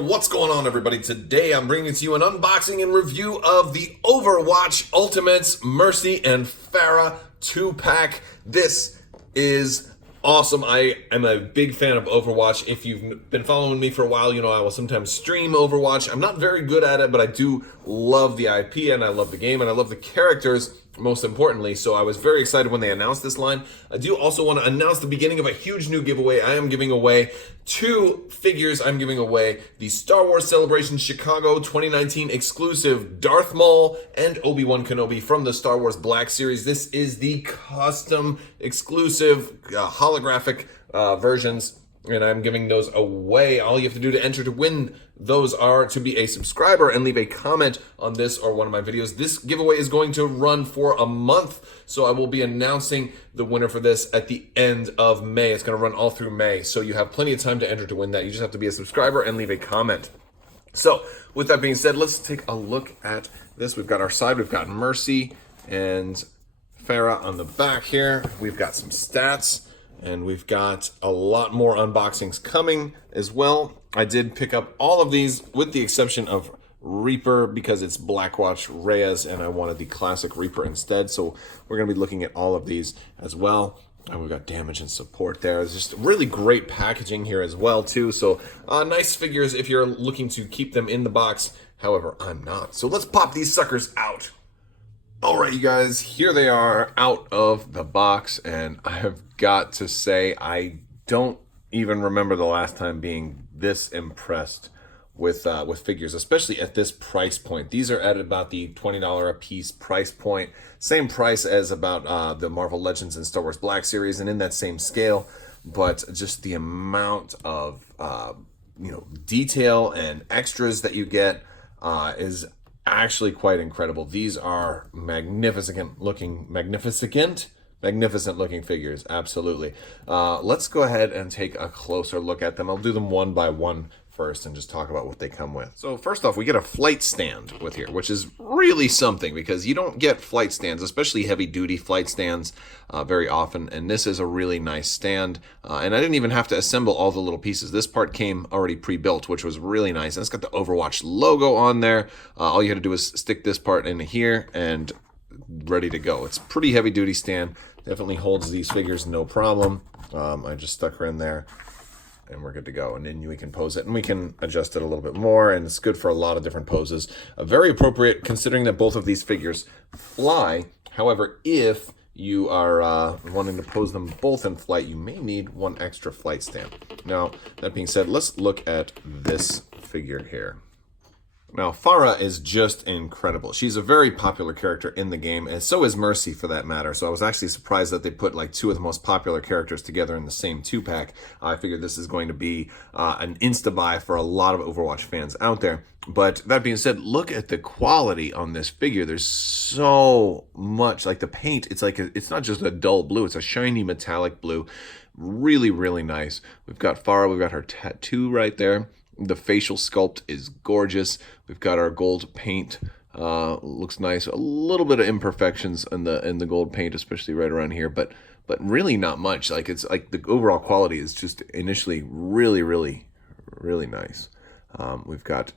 What's going on, everybody? Today I'm bringing to you an unboxing and review of the Overwatch Ultimates Mercy and Pharah 2-pack. This is awesome. I am a big fan of Overwatch. If you've been following me for a while, you know I will sometimes stream Overwatch. I'm not very good at it, but I do love the IP and I love the game and I love the characters, most importantly. So I was very excited when they announced this line. I do also want to announce the beginning of a huge new giveaway. I am giving away 2 figures. I'm giving away the Star Wars Celebration Chicago 2019 exclusive Darth Maul and Obi-Wan Kenobi from the Star Wars Black Series. This is the custom exclusive holographic versions, and I'm giving those away. All you have to do to enter to win those are to be a subscriber and leave a comment on this or one of my videos. This giveaway is going to run for a month, so I will be announcing the winner for this at the end of May. It's going to run all through May, so you have plenty of time to enter to win that. You just have to be a subscriber and leave a comment. So with that being said, let's take a look at this. We've got our side. We've got Mercy and Pharah on the back here. We've got some stats. And we've got a lot more unboxings coming as well. I did pick up all of these with the exception of Reaper because it's Blackwatch Reyes and I wanted the classic Reaper instead. So we're going to be looking at all of these as well. And we've got damage and support there. There's just really great packaging here as well too. So nice figures if you're looking to keep them in the box. However, I'm not. So let's pop these suckers out. All right, you guys, here they are out of the box, and I have got to say I don't even remember the last time being this impressed with figures, especially at this price point. These are at about the $20 a piece price point, same price as about the Marvel Legends and Star Wars Black Series, and in that same scale. But just the amount of detail and extras that you get is actually quite incredible. These are magnificent looking figures. Absolutely. Let's go ahead and take a closer look at them. I'll do them one by one first and just talk about what they come with. So first off, we get a flight stand with here, which is really something because you don't get flight stands, especially heavy duty flight stands, very often. And this is a really nice stand. And I didn't even have to assemble all the little pieces. This part came already pre-built, which was really nice. And it's got the Overwatch logo on there. All you had to do was stick this part in here and ready to go. It's a pretty heavy duty stand. Definitely holds these figures no problem. I just stuck her in there and we're good to go. And then we can pose it and we can adjust it a little bit more, and it's good for a lot of different poses. Very appropriate considering that both of these figures fly. However, if you are wanting to pose them both in flight, you may need one extra flight stand. Now, that being said, let's look at this figure here. Now, Pharah is just incredible. She's a very popular character in the game, and so is Mercy for that matter. So I was actually surprised that they put like 2 of the most popular characters together in the same 2-pack. I figured this is going to be an insta-buy for a lot of Overwatch fans out there. But that being said, look at the quality on this figure. There's so much, like the paint, it's not just a dull blue, it's a shiny metallic blue. Really, really nice. We've got Pharah, we've got her tattoo right there. The facial sculpt is gorgeous. We've got our gold paint. Looks nice. A little bit of imperfections in the gold paint, especially right around here, but really not much. Like it's like the overall quality is just initially really, really, really nice. We've got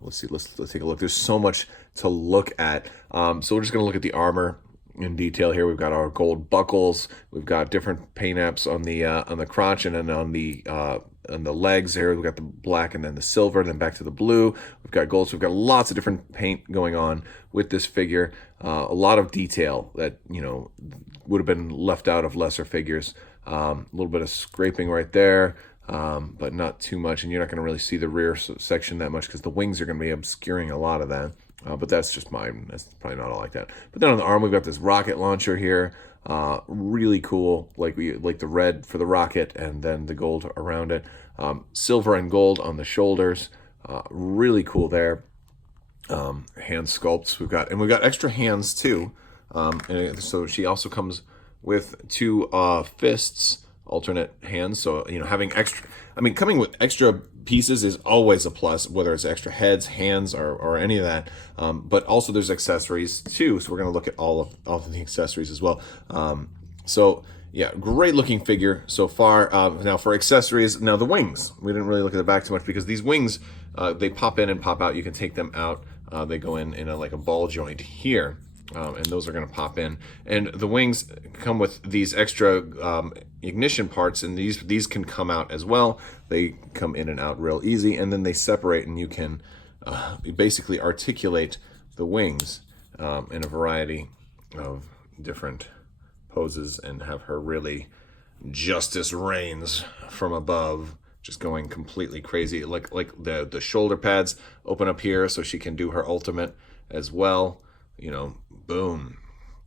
let's see. Let's take a look. There's so much to look at. So we're just gonna look at the armor in detail here. We've got our gold buckles. We've got different paint apps on the crotch and then on the legs here. We've got the black and then the silver, and then back to the blue. We've got gold. So we've got lots of different paint going on with this figure. A lot of detail that would have been left out of lesser figures. A little bit of scraping right there, but not too much. And you're not going to really see the rear section that much because the wings are going to be obscuring a lot of that. But that's just mine. That's probably not all like that. But then on the arm, we've got this rocket launcher here. Really cool, like the red for the rocket and then the gold around it. Silver and gold on the shoulders. Really cool there. Hand sculpts we've got extra hands too. And so she also comes with 2 fists, alternate hands. So having extra, coming with extra pieces is always a plus, whether it's extra heads, hands, or any of that. But also there's accessories too. So we're going to look at all of the accessories as well. So yeah, great looking figure so far. Now for accessories, now the wings. We didn't really look at the back too much because these wings, they pop in and pop out. You can take them out. They go in like a ball joint here. And those are going to pop in. And the wings come with these extra ignition parts, and these can come out as well. They come in and out real easy, and then they separate, and you can basically articulate the wings in a variety of different poses and have her really justice reigns from above, just going completely crazy. Like the shoulder pads open up here so she can do her ultimate as well. You know, boom,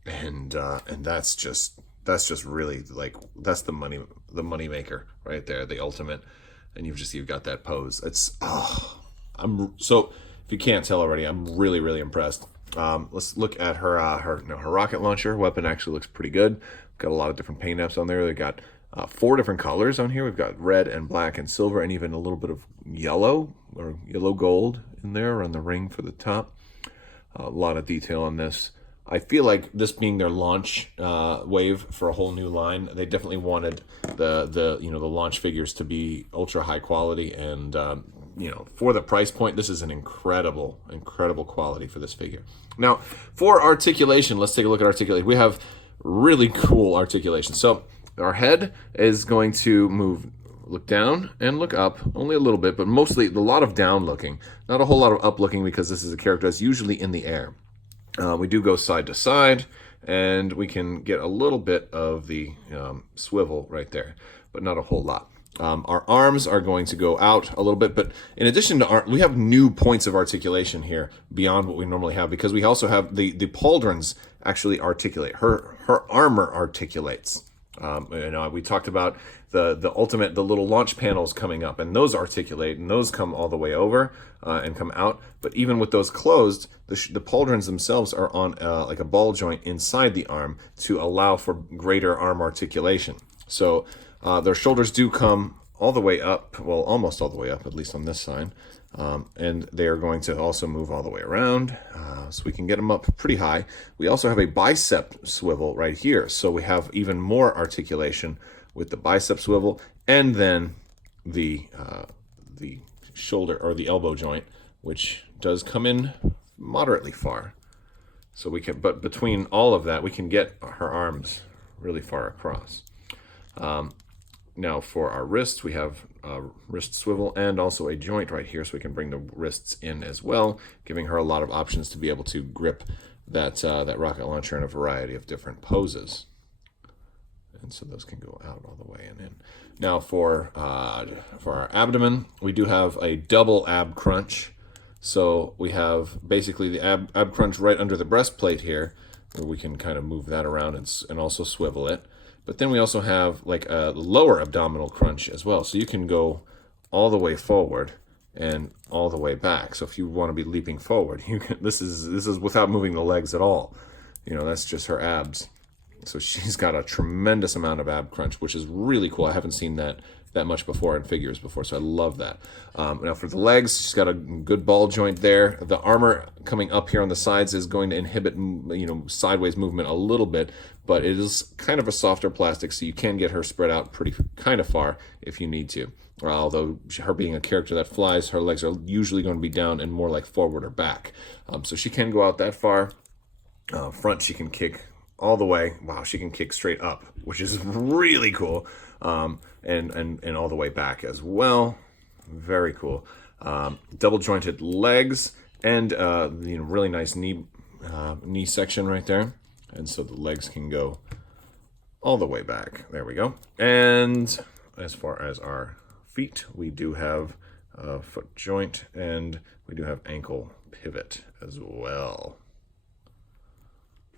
and that's just really like that's the money maker right there, the ultimate, and you've got that pose. It's so if you can't tell already, I'm really impressed. Let's look at her her rocket launcher weapon. Actually looks pretty good. Got a lot of different paint apps on there. They got 4 different colors on here. We've got red and black and silver, and even a little bit of yellow or yellow gold in there on the ring for the top. A lot of detail on this. I feel like this being their launch wave for a whole new line, they definitely wanted the launch figures to be ultra high quality, and for the price point, this is an incredible quality for this figure. Now, for articulation, let's take a look at articulation. We have really cool articulation. So our head is going to look down and look up, only a little bit, but mostly a lot of down looking, not a whole lot of up looking, because this is a character that's usually in the air. We do go side to side, and we can get a little bit of the swivel right there, but not a whole lot. Our arms are going to go out a little bit, but in addition to we have new points of articulation here beyond what we normally have, because we also have the pauldrons actually articulate. Her armor articulates. We talked about the ultimate, the little launch panels coming up, and those articulate, and those come all the way over and come out. But even with those closed, the pauldrons themselves are on like a ball joint inside the arm to allow for greater arm articulation. So their shoulders do come all the way up, well, almost all the way up, at least on this side. And they are going to also move all the way around, so we can get them up pretty high. We also have a bicep swivel right here, so we have even more articulation with the bicep swivel, and then the shoulder or the elbow joint, which does come in moderately far. So we can, but between all of that, we can get her arms really far across. Now for our wrists, we have a wrist swivel and also a joint right here, so we can bring the wrists in as well, giving her a lot of options to be able to grip that rocket launcher in a variety of different poses. And so those can go out all the way and in. Now for our abdomen, we do have a double ab crunch. So we have basically the ab crunch right under the breastplate here, where we can kind of move that around and also swivel it. But then we also have like a lower abdominal crunch as well. So you can go all the way forward and all the way back. So if you want to be leaping forward, you can. This is without moving the legs at all. That's just her abs. So she's got a tremendous amount of ab crunch, which is really cool. I haven't seen that much before in figures before, so I love that. Now for the legs, she's got a good ball joint there. The armor coming up here on the sides is going to inhibit sideways movement a little bit, but it is kind of a softer plastic, so you can get her spread out pretty kind of far if you need to. Although her being a character that flies, her legs are usually going to be down and more like forward or back. So she can go out that far. Front, she can kick all the way. Wow, she can kick straight up, which is really cool. And all the way back as well. Very cool. Double jointed legs and really nice knee section right there. And so the legs can go all the way back. There we go. And as far as our feet, we do have a foot joint and we do have ankle pivot as well.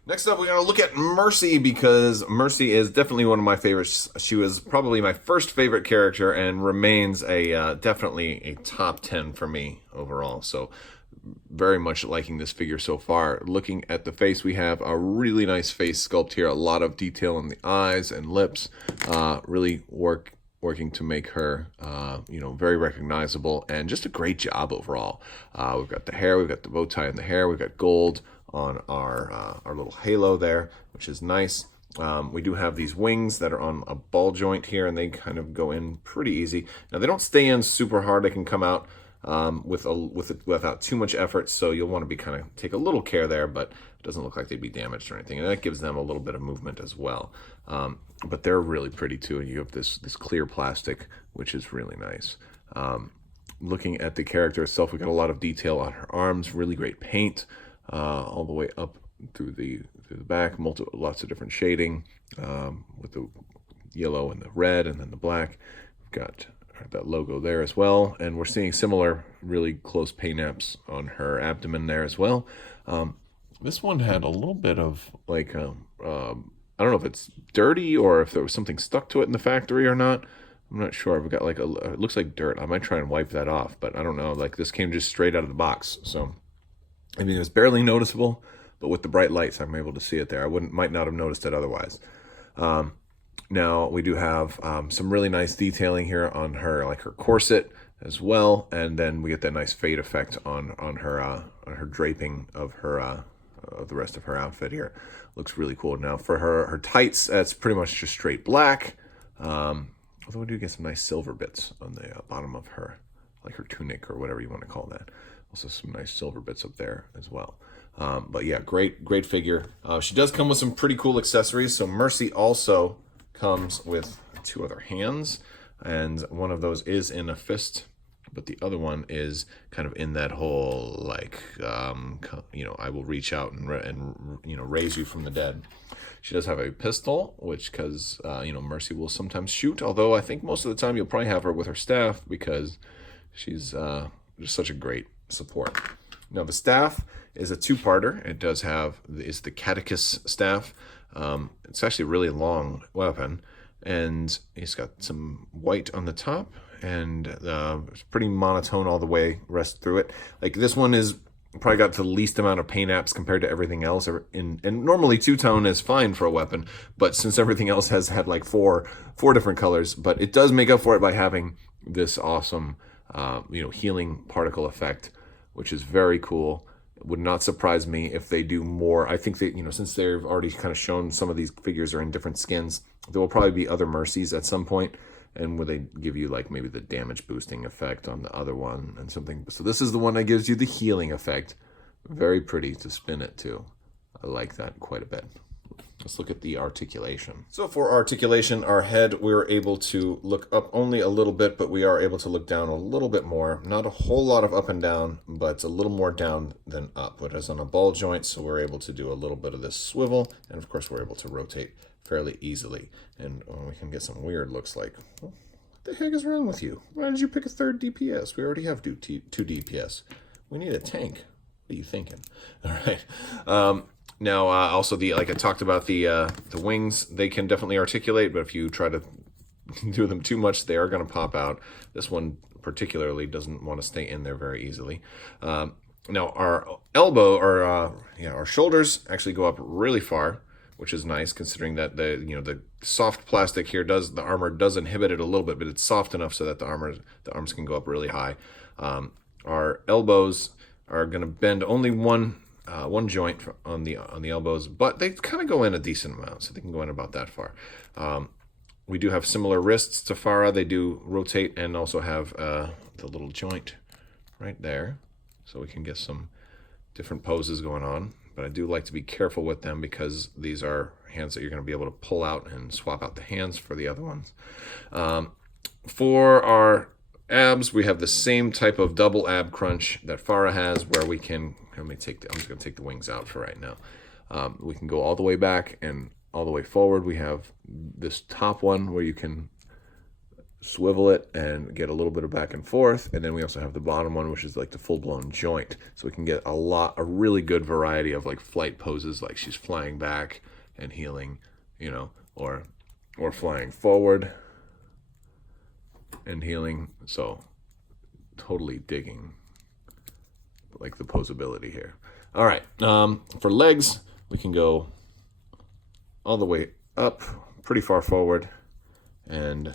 Next up, we're going to look at Mercy, because Mercy is definitely one of my favorites. She was probably my first favorite character and remains definitely a top 10 for me overall. So very much liking this figure so far. Looking at the face, we have a really nice face sculpt here. A lot of detail in the eyes and lips. Really working to make her, very recognizable, and just a great job overall. We've got the hair, we've got the bow tie in the hair, we've got gold on our little halo there, which is nice. We do have these wings that are on a ball joint here, and they kind of go in pretty easy. Now, they don't stay in super hard. They can come out without too much effort, so you'll want to take a little care there, but it doesn't look like they'd be damaged or anything, and that gives them a little bit of movement as well. But they're really pretty too, and you have this clear plastic, which is really nice. Looking at the character itself, we got a lot of detail on her arms, really great paint, all the way up through the back, lots of different shading, with the yellow and the red and then the black. We've got that logo there as well, and we're seeing similar really close paint apps on her abdomen there as well. This one had a little bit of like I don't know if it's dirty or if there was something stuck to it in the factory or not. I'm not sure. I've got it looks like dirt. I might try and wipe that off, but I don't know. Like, this came just straight out of the box, so I mean, it was barely noticeable, but with the bright lights, I'm able to see it there. Might not have noticed it otherwise. Now we do have some really nice detailing here on her, like her corset as well, and then we get that nice fade effect on her draping of her the rest of her outfit here. Looks really cool. Now for her tights, that's pretty much just straight black. Although we do get some nice silver bits on the bottom of her, like her tunic or whatever you want to call that. Also some nice silver bits up there as well. But yeah, great figure. She does come with some pretty cool accessories. So Mercy also comes with 2 other hands, and one of those is in a fist, but the other one is kind of in that whole, like, I will reach out and raise you from the dead. She does have a pistol, which, because Mercy will sometimes shoot, although I think most of the time you'll probably have her with her staff because she's just such a great support. Now the staff is a 2-parter. It does have is the Catechus staff. It's actually a really long weapon, and it's got some white on the top, and it's pretty monotone all the way rest through it. Like, this one is probably got the least amount of paint apps compared to everything else. And normally 2-tone is fine for a weapon, but since everything else has had like four different colors, but it does make up for it by having this awesome healing particle effect, which is very cool. It would not surprise me if they do more. I think that, since they've already kind of shown some of these figures are in different skins, there will probably be other Mercies at some point, and where they give you like maybe the damage boosting effect on the other one and something. So this is the one that gives you the healing effect. Very pretty to spin it too. I like that quite a bit. Let's look at the articulation. So for articulation, our head, we're able to look up only a little bit, but we are able to look down a little bit more. Not a whole lot of up and down, but a little more down than up. It is on a ball joint, so we're able to do a little bit of this swivel, and of course we're able to rotate fairly easily. And we can get some weird looks like, what the heck is wrong with you? Why did you pick a 3rd DPS? We already have 2 DPS. We need a tank. What are you thinking? All right. Now, also like I talked about, the wings, they can definitely articulate, but if you try to do them too much, they are going to pop out. This one particularly doesn't want to stay in there very easily. Now, our elbow, our shoulders actually go up really far, which is nice considering that the soft plastic here the armor does inhibit it a little bit, but it's soft enough so that the arms can go up really high. Our elbows are going to bend only one joint on the elbows, but they kind of go in a decent amount, so they can go in about that far. We do have similar wrists to Pharah. They do rotate and also have the little joint right there, so we can get some different poses going on. But I do like to be careful with them because these are hands that you're going to be able to pull out and swap out the hands for the other ones. For our abs, we have the same type of double ab crunch that Pharah has, where we can, I'm just going to take the wings out for right now. We can go all the way back and all the way forward. We have this top one where you can swivel it and get a little bit of back and forth, and then we also have the bottom one, which is like the full-blown joint, so we can get a really good variety of like flight poses, like she's flying back and healing, or flying forward and healing. So totally digging like the posability here. All right, for legs, we can go all the way up pretty far forward, and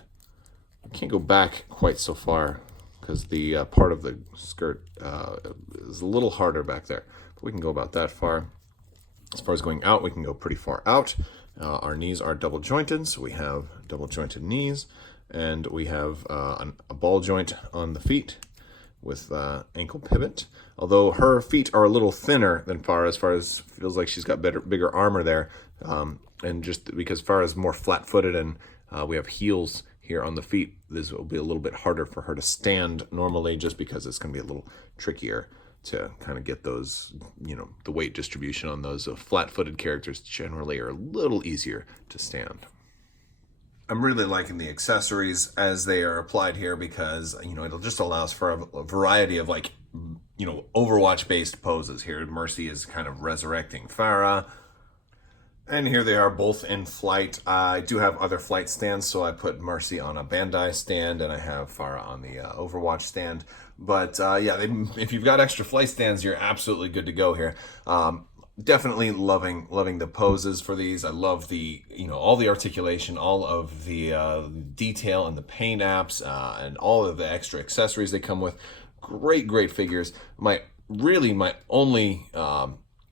I can't go back quite so far because the part of the skirt is a little harder back there, but we can go about that far. As far as going out, we can go pretty far out, Our knees are double jointed, so we have double jointed knees, and we have a ball joint on the feet with ankle pivot. Although her feet are a little thinner than Pharah, as far as feels like she's got bigger armor there, and just because Pharah is more flat-footed and we have heels here on the feet, this will be a little bit harder for her to stand normally, just because it's going to be a little trickier to kind of get those, the weight distribution on those. Flat-footed characters generally are a little easier to stand. I'm really liking the accessories as they are applied here, because, it'll just allows for a variety of Overwatch-based poses here. Mercy is kind of resurrecting Pharah. And here they are both in flight. I do have other flight stands, so I put Mercy on a Bandai stand and I have Pharah on the Overwatch stand. But if you've got extra flight stands, you're absolutely good to go here. Definitely loving the poses for these. I love the, all the articulation, all of the detail and the paint apps, and all of the extra accessories they come with. Great figures. My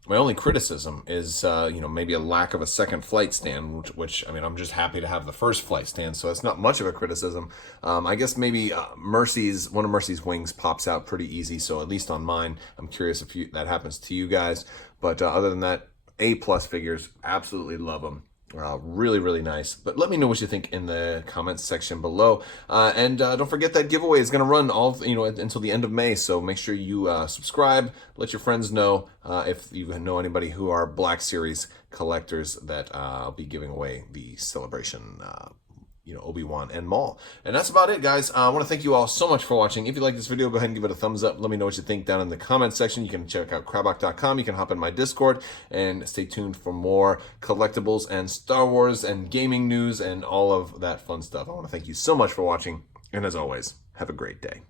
only criticism is, maybe a lack of a second flight stand, which I'm just happy to have the first flight stand, so it's not much of a criticism. I guess maybe one of Mercy's wings pops out pretty easy, so at least on mine, I'm curious if that happens to you guys. But other than that, A+ figures, absolutely love them. Really nice. But let me know what you think in the comments section below. And don't forget that giveaway is going to run until the end of May. So make sure you subscribe. Let your friends know if you know anybody who are Black Series collectors that I'll be giving away the Celebration Obi-Wan and Maul. And that's about it, guys. I want to thank you all so much for watching. If you like this video, go ahead and give it a thumbs up. Let me know what you think down in the comments section. You can check out Crabbok.com. You can hop in my Discord and stay tuned for more collectibles and Star Wars and gaming news and all of that fun stuff. I want to thank you so much for watching. And as always, have a great day.